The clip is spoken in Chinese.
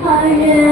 穿越